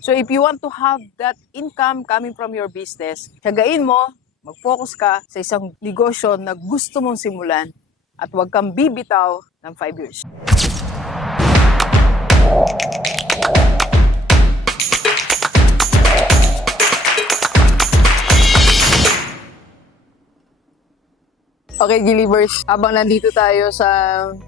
So if you want to have that income coming from your business, tiyagain mo, mag-focus ka sa isang negosyo na gusto mong simulan at huwag kang bibitaw ng 5 years. Okay, Gilibers, habang nandito tayo sa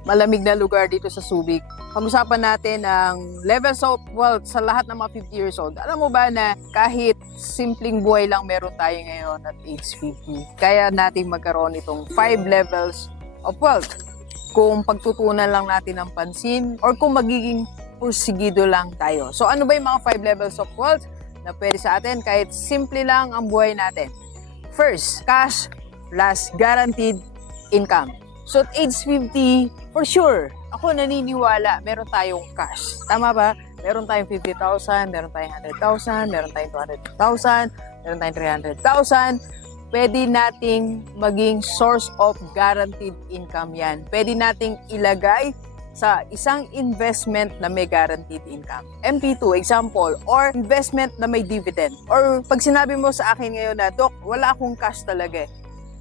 malamig na lugar dito sa Subic, pag-usapan natin ang levels of wealth sa lahat ng mga 50 years old. Alam mo ba na kahit simpleng buhay lang meron tayo ngayon at age 50, kaya natin magkaroon itong 5 levels of wealth kung pagtutunan lang natin ng pansin or kung magiging pursigido lang tayo. So ano ba yung mga 5 levels of wealth na pwede sa atin kahit simple lang ang buhay natin? First, cash plus guaranteed income. So at age 50, for sure, ako naniniwala, meron tayong cash. Tama ba? Meron tayong 50,000, meron tayong 100,000, meron tayong 200,000, meron tayong 300,000. Pwede nating maging source of guaranteed income yan. Pwede nating ilagay sa isang investment na may guaranteed income. MP2, example, or investment na may dividend. Or pag sinabi mo sa akin ngayon na, Dok, wala akong cash talaga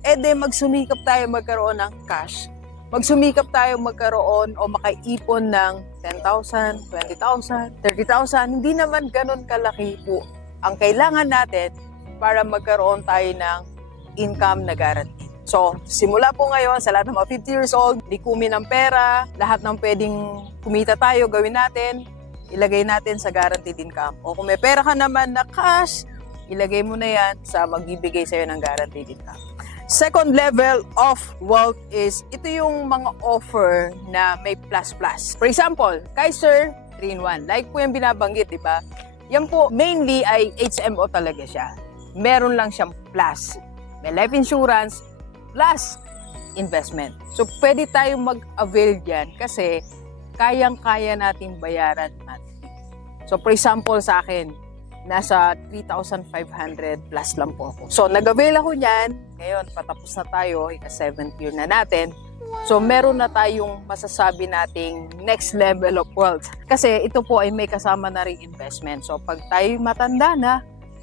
magsumikap tayo magkaroon ng cash. Magsumikap tayo magkaroon o makaipon ng 10,000, 20,000, 30,000. Hindi naman ganun kalaki po ang kailangan natin para magkaroon tayo ng income na guarantee. So, simula po ngayon sa lahat ng mga 50 years old, likumi ng pera, lahat ng pwedeng kumita tayo, gawin natin, ilagay natin sa guaranteed income. O kung may pera ka naman na cash, ilagay mo na yan sa magbibigay sa'yo ng guaranteed income. Second level of wealth is, ito yung mga offer na may plus-plus. For example, Kaiser 3-in-1. Like po yung binabanggit, di ba? Yan po, mainly ay HMO talaga siya. Meron lang siyang plus. May life insurance plus investment. So, pwede tayong mag-avail dyan kasi kayang-kaya nating bayaran monthly. So, for example sa akin, nasa 3,500 plus lang po ako. So, nag-avail ako niyan. Ngayon, patapos na tayo. Ika-7th year na natin. So, meron na tayong masasabi nating next level of wealth. Kasi ito po ay may kasama na rin investment. So, pag tayo matanda na,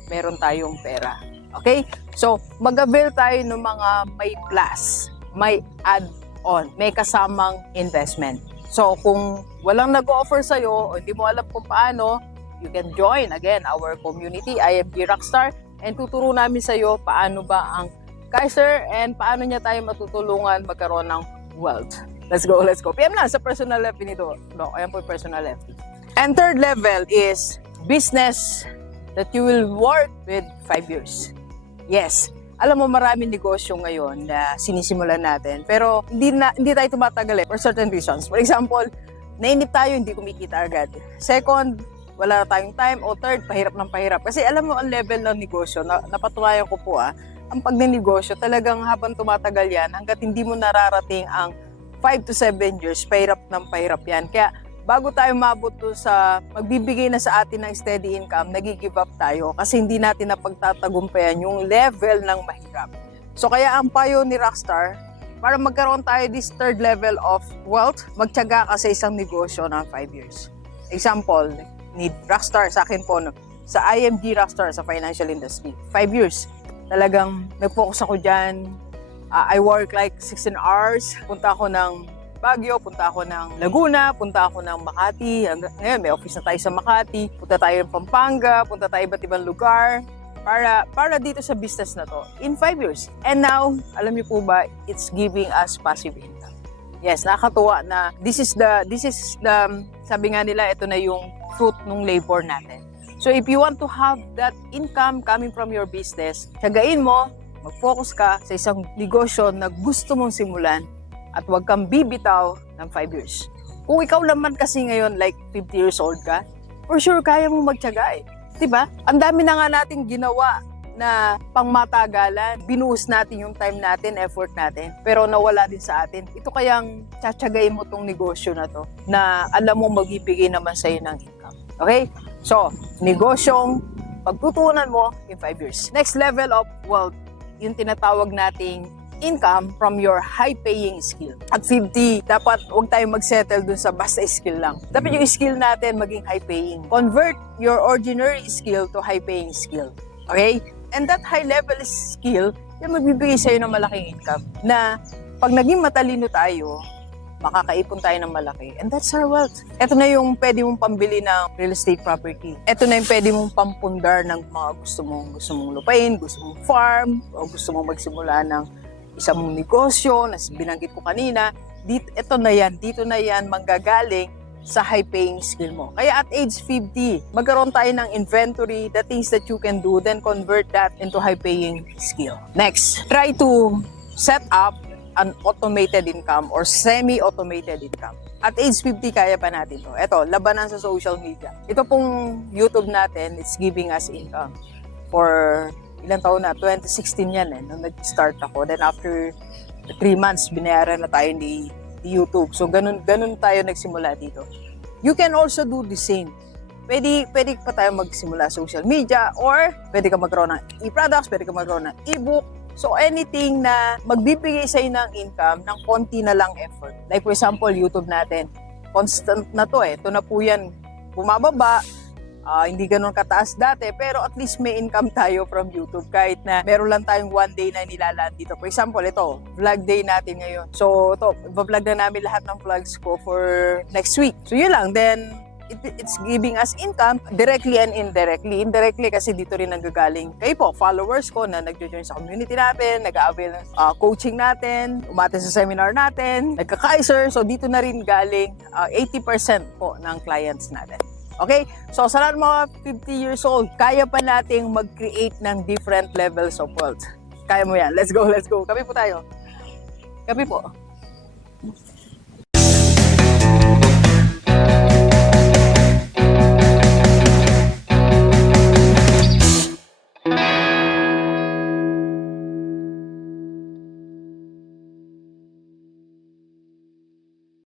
meron tayong pera. Okay? So, mag-avail tayo ng mga may plus, may add-on, may kasamang investment. So, kung walang nag-offer sa'yo o hindi mo alam kung paano, you can join again our community, IMG Rockstar, and tuturo namin sa iyo paano ba ang Kaiser and paano niya tayo matutulungan magkaroon ng wealth. Let's go. PM lang sa personal FB nito. No, ayan po yung personal FB. And third level is business that you will work with 5 years. Yes. Alam mo, maraming negosyo ngayon na sinisimulan natin, pero hindi tayo tumatagal for certain reasons. For example, nainip tayo, hindi kumikita agad. Second, wala na tayong time. O third, pahirap ng pahirap. Kasi alam mo, ang level ng negosyo, napatunayan ko po ang pagnenegosyo, talagang habang tumatagal yan, hanggat hindi mo nararating ang 5 to 7 years, pahirap ng pahirap yan. Kaya bago tayo mabot sa magbibigay na sa atin ng steady income, nag-give up tayo kasi hindi natin napagtatagumpayan yung level ng mahirap. So kaya ang payo ni Rockstar, para magkaroon tayo this third level of wealth, magtiyaga ka sa isang negosyo ng 5 years. Example, ni Rockstar sa akin po, sa IMG Rockstar sa financial industry. 5 years. Talagang nag-focus ako dyan. I work like 16 hours. Punta ako ng Baguio, punta ako ng Laguna, punta ako ng Makati. Ngayon, may office na tayo sa Makati. Punta tayo ng Pampanga, punta tayo iba't ibang lugar para dito sa business na to in 5 years. And now, alam niyo po ba, it's giving us passive income. Yes, nakakatuwa na this is the sabi nga nila, ito na yung fruit ng labor natin. So if you want to have that income coming from your business, tiyagain mo, mag-focus ka sa isang negosyo na gusto mong simulan at huwag kang bibitaw ng 5 years. Kung ikaw naman kasi ngayon like 50 years old ka, for sure kaya mo magtiyaga Diba? Ang dami na nga nating ginawa na pangmatagalan, binuhos natin yung time natin, effort natin, pero nawala din sa atin. Ito kayang tsatsagain mo tong negosyo na to, na alam mo magbibigay naman sa'yo ng income. Okay? So, negosyong pagtutunan mo in 5 years. Next level of wealth, yung tinatawag nating income from your high-paying skill. At 50, dapat huwag tayong mag-settle dun sa basta skill lang. Dapat yung skill natin maging high-paying. Convert your ordinary skill to high-paying skill. Okay? And that high-level skill, yung magbibigay sa'yo ng malaking income. Na pag naging matalino tayo, makakaipon tayo ng malaki. And that's our wealth. Ito na yung pwede mong pambili ng real estate property. Ito na yung pwede mong pampundar ng mga gusto mong lupain, gusto mong farm, o gusto mong magsimula ng isang negosyo na binanggit ko kanina. Ito na yan manggagaling sa high-paying skill mo. Kaya at age 50, magkaroon tayo ng inventory, the things that you can do, then convert that into high-paying skill. Next, try to set up an automated income or semi-automated income. At age 50, kaya pa natin to. Ito, labanan sa social media. Ito pong YouTube natin, it's giving us income. For ilang taon na? 2016 yan nung nag-start ako. Then after 3 months, binayaran na tayo ni YouTube. So, ganun tayo nagsimula dito. You can also do the same. Pwede pa tayo magsimula social media or pwede ka magkaroon ng e-products, pwede ka magkaroon ng e-book. So, anything na magbibigay sa'yo ng income ng konti na lang effort. Like for example, YouTube natin. Constant na to eh. Ito na po yan. Bumababa. Hindi ganun kataas dati. Pero at least may income tayo from YouTube. Kahit na meron lang tayong one day na nilalaan dito. For example, ito. Vlog day natin ngayon. So, ito. Vlog na namin lahat ng vlogs ko for next week. So, yun lang. Then, it's giving us income directly and indirectly. Indirectly kasi dito rin nanggagaling kayo po, followers ko na nag-join sa community natin, nag-avail ng coaching natin, umaten sa seminar natin, nagka-Kaiser. So dito na rin galing 80% po ng clients natin. Okay? So sa lahat ng mga 50 years old, kaya pa nating mag-create ng different levels of wealth. Kaya mo yan. Let's go. Kape po tayo. Kape po.